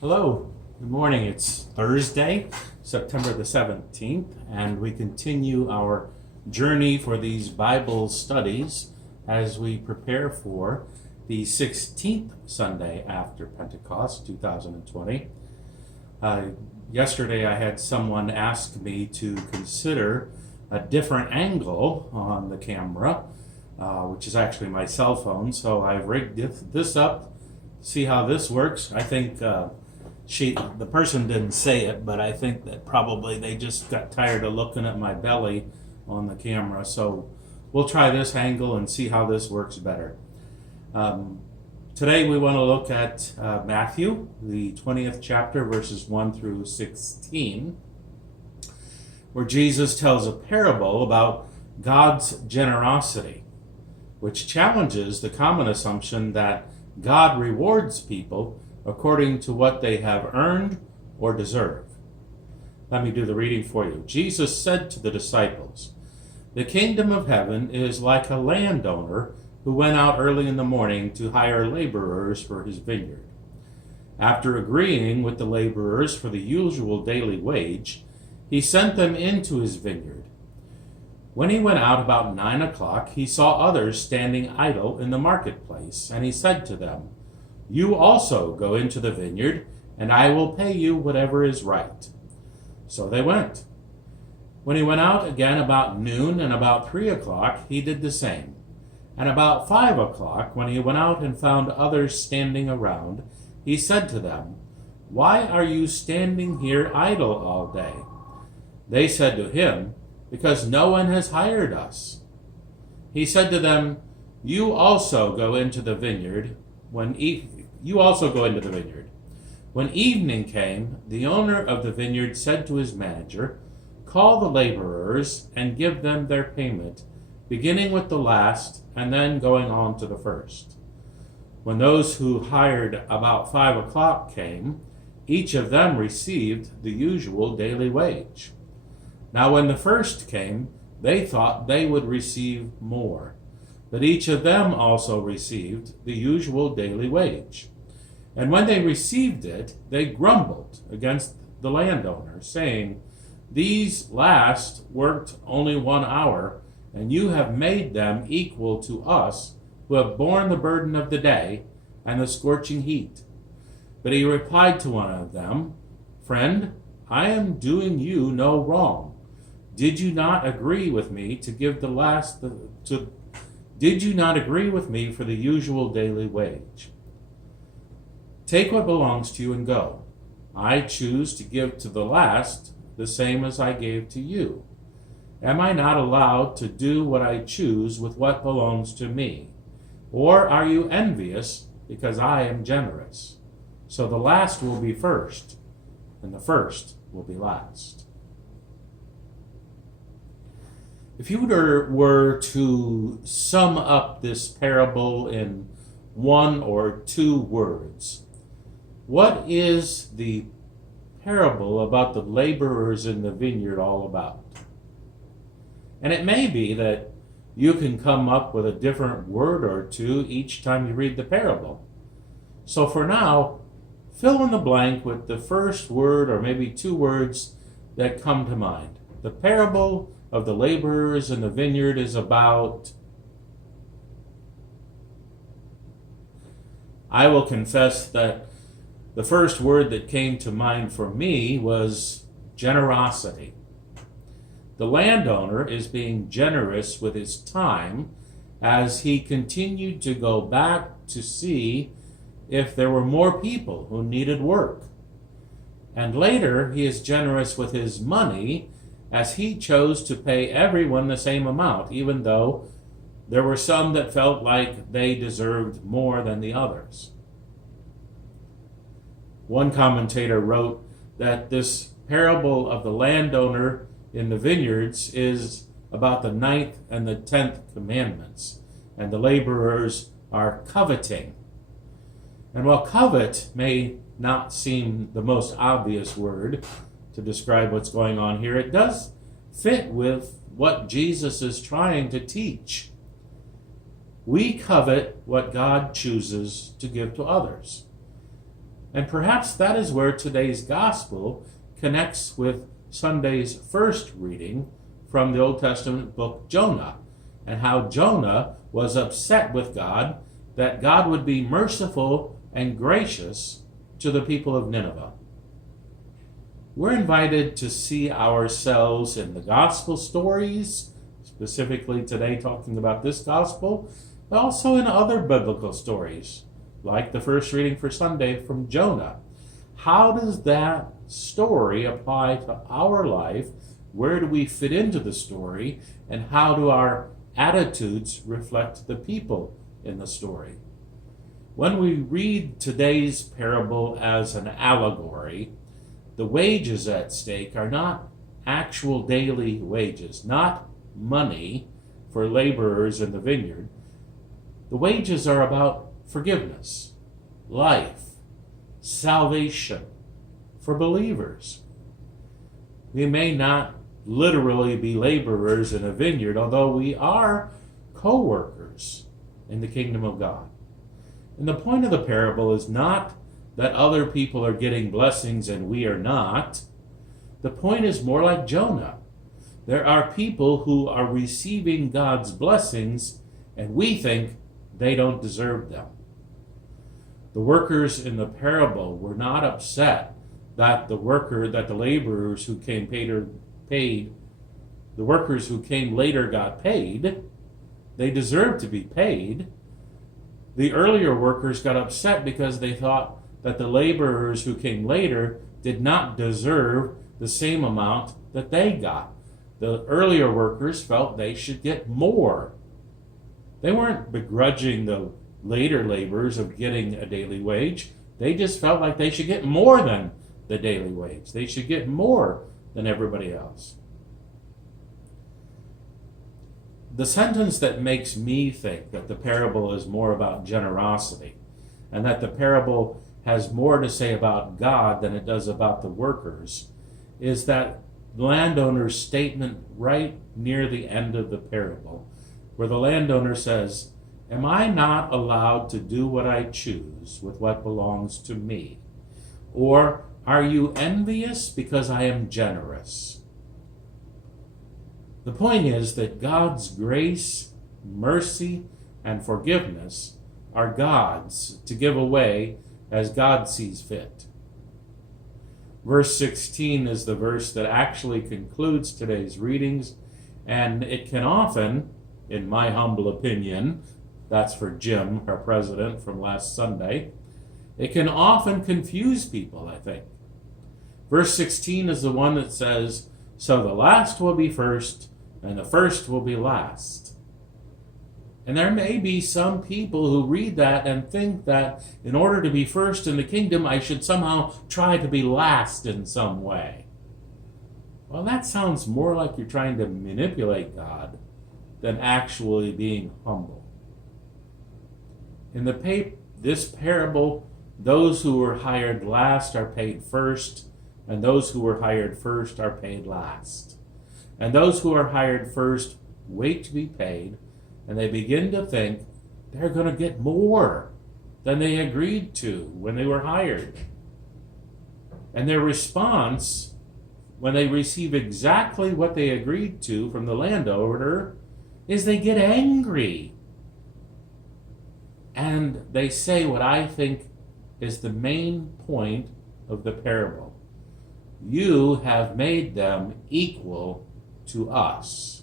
Hello, good morning. It's Thursday, September the 17th, and we continue our journey for these Bible studies as we prepare for the 16th Sunday after Pentecost 2020. Yesterday I had someone ask me to consider a different angle on the camera, which is actually my cell phone, so I rigged this up, see how this works. I think the person didn't say it, but I think that probably they just got tired of looking at my belly on the camera. So we'll try this angle and see how this works better. Today we want to look at Matthew, the 20th chapter, verses 1 through 16, where Jesus tells a parable about God's generosity, which challenges the common assumption that God rewards people according to what they have earned or deserve. Let me do the reading for you. Jesus said to the disciples, "The kingdom of heaven is like a landowner who went out early in the morning to hire laborers for his vineyard. After agreeing with the laborers for the usual daily wage, he sent them into his vineyard. When he went out about 9 o'clock, he saw others standing idle in the marketplace, and he said to them, 'You also go into the vineyard, and I will pay you whatever is right.' So they went. When he went out again about noon and about 3 o'clock, he did the same. And about 5 o'clock, when he went out and found others standing around, he said to them, 'Why are you standing here idle all day?' They said to him, 'Because no one has hired us.' He said to them, You also go into the vineyard. When evening came, the owner of the vineyard said to his manager, 'Call the laborers and give them their payment, beginning with the last and then going on to the first.' When those who hired about 5 o'clock came, each of them received the usual daily wage. Now when the first came, they thought they would receive more, but each of them also received the usual daily wage. And when they received it, they grumbled against the landowner, saying, 'These last worked only 1 hour, and you have made them equal to us who have borne the burden of the day and the scorching heat.' But he replied to one of them, 'Friend, I am doing you no wrong. Did you not agree with me for the usual daily wage? Take what belongs to you and go. I choose to give to the last the same as I gave to you. Am I not allowed to do what I choose with what belongs to me? Or are you envious because I am generous? So the last will be first, and the first will be last." If you were to sum up this parable in 1 or 2 words, what is the parable about the laborers in the vineyard all about? And it may be that you can come up with a different word or 2 each time you read the parable. So for now, fill in the blank with the first word or maybe 2 words that come to mind. The parable of the laborers in the vineyard is about... I will confess that the first word that came to mind for me was generosity. The landowner is being generous with his time as he continued to go back to see if there were more people who needed work. And later, he is generous with his money as he chose to pay everyone the same amount, even though there were some that felt like they deserved more than the others. One commentator wrote that this parable of the landowner in the vineyards is about the 9th and the 10th commandments, and the laborers are coveting. And while covet may not seem the most obvious word to describe what's going on here, it does fit with what Jesus is trying to teach. We covet what God chooses to give to others. And perhaps that is where today's gospel connects with Sunday's first reading from the Old Testament book Jonah, and how Jonah was upset with God that God would be merciful and gracious to the people of Nineveh. We're invited to see ourselves in the gospel stories, specifically today talking about this gospel, but also in other biblical stories, like the first reading for Sunday from Jonah. How does that story apply to our life? Where do we fit into the story? And how do our attitudes reflect the people in the story? When we read today's parable as an allegory, the wages at stake are not actual daily wages, not money for laborers in the vineyard. The wages are about forgiveness, life, salvation for believers. We may not literally be laborers in a vineyard, although we are co-workers in the kingdom of God. And the point of the parable is not that other people are getting blessings and we are not. The point is more like Jonah. There are people who are receiving God's blessings and we think they don't deserve them. The workers in the parable were not upset that the laborers who came paid, the workers who came later got paid. They deserved to be paid. The earlier workers got upset because they thought that the laborers who came later did not deserve the same amount that they got. The earlier workers felt they should get more. They weren't begrudging the later laborers of getting a daily wage. They just felt like they should get more than the daily wage. They should get more than everybody else. The sentence that makes me think that the parable is more about generosity and that the parable has more to say about God than it does about the workers is that landowner's statement right near the end of the parable, where the landowner says, "Am I not allowed to do what I choose with what belongs to me? Or are you envious because I am generous?" The point is that God's grace, mercy, and forgiveness are God's to give away as God sees fit. Verse 16 is the verse that actually concludes today's readings, and it can often, in my humble opinion, that's for Jim, our president from last Sunday, it can often confuse people, I think. Verse 16 is the one that says, "So the last will be first, and the first will be last." And there may be some people who read that and think that in order to be first in the kingdom, I should somehow try to be last in some way. Well, that sounds more like you're trying to manipulate God than actually being humble. In this parable, those who were hired last are paid first, and those who were hired first are paid last. And those who are hired first wait to be paid, and they begin to think they're going to get more than they agreed to when they were hired. And their response, when they receive exactly what they agreed to from the landowner, is they get angry. And they say what I think is the main point of the parable. You have made them equal to us.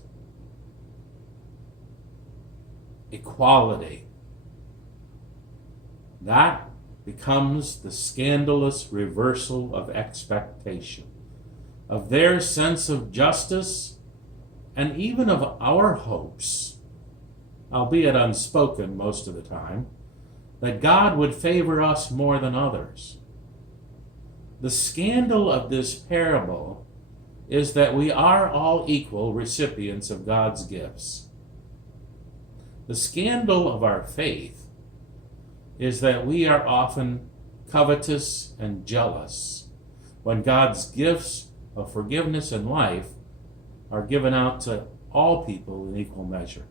Equality. That becomes the scandalous reversal of expectation, of their sense of justice, and even of our hopes, albeit unspoken most of the time, that God would favor us more than others. The scandal of this parable is that we are all equal recipients of God's gifts. The scandal of our faith is that we are often covetous and jealous when God's gifts of forgiveness and life are given out to all people in equal measure.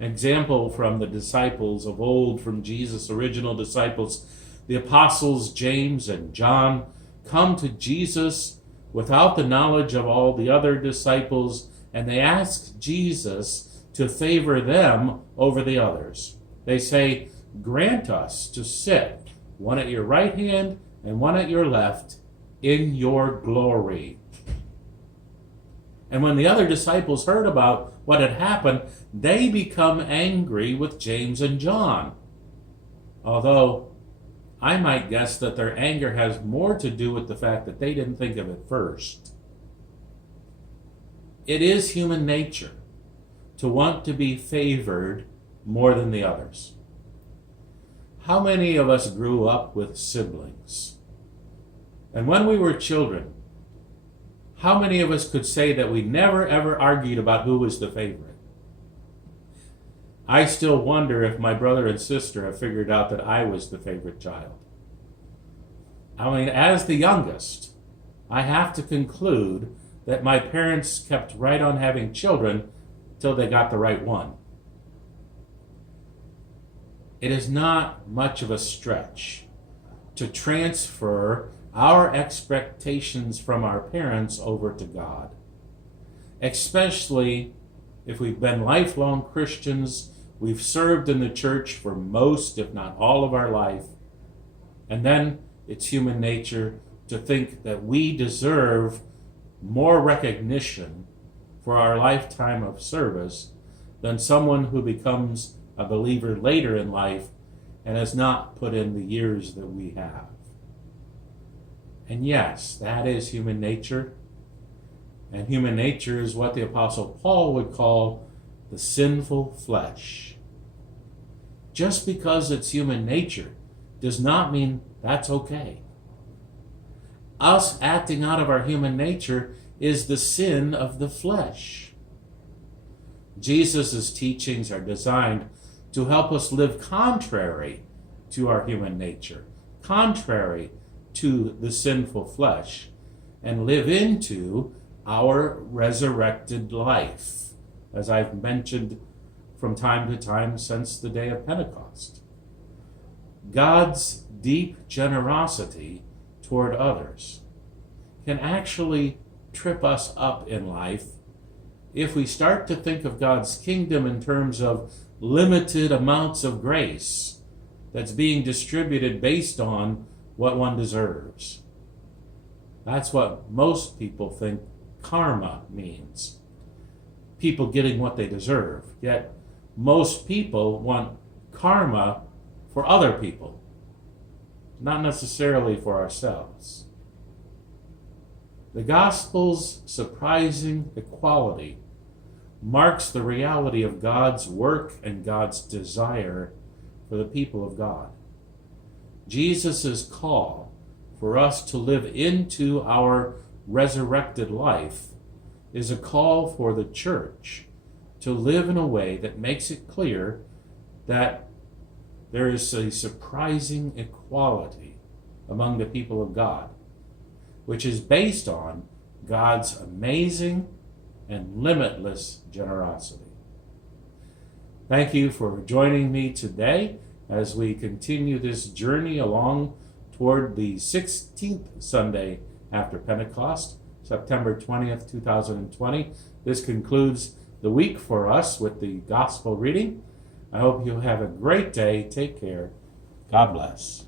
Example from the disciples of old, from Jesus' original disciples, the apostles James and John come to Jesus without the knowledge of all the other disciples, and they ask Jesus to favor them over the others. They say, "Grant us to sit, one at your right hand and one at your left, in your glory." And when the other disciples heard about what had happened, they become angry with James and John. Although I might guess that their anger has more to do with the fact that they didn't think of it first. It is human nature to want to be favored more than the others. How many of us grew up with siblings? And when we were children, how many of us could say that we never ever argued about who was the favorite? I still wonder if my brother and sister have figured out that I was the favorite child. I mean, as the youngest, I have to conclude that my parents kept right on having children till they got the right one. It is not much of a stretch to transfer our expectations from our parents over to God, especially if we've been lifelong Christians, we've served in the church for most, if not all, of our life, and then it's human nature to think that we deserve more recognition for our lifetime of service than someone who becomes a believer later in life and has not put in the years that we have. And yes, that is human nature. And human nature is what the Apostle Paul would call the sinful flesh. Just because it's human nature does not mean that's okay. Us acting out of our human nature is the sin of the flesh. Jesus' teachings are designed to help us live contrary to our human nature, contrary to the sinful flesh, and live into our resurrected life, as I've mentioned from time to time since the day of Pentecost. God's deep generosity toward others can actually trip us up in life if we start to think of God's kingdom in terms of limited amounts of grace that's being distributed based on what one deserves. That's what most people think karma means. People getting what they deserve. Yet most people want karma for other people, not necessarily for ourselves. The gospel's surprising equality marks the reality of God's work and God's desire for the people of God. Jesus' call for us to live into our resurrected life is a call for the church to live in a way that makes it clear that there is a surprising equality among the people of God, which is based on God's amazing and limitless generosity. Thank you for joining me today as we continue this journey along toward the 16th Sunday after Pentecost, September 20th, 2020. This concludes the week for us with the gospel reading. I hope you have a great day. Take care. God bless.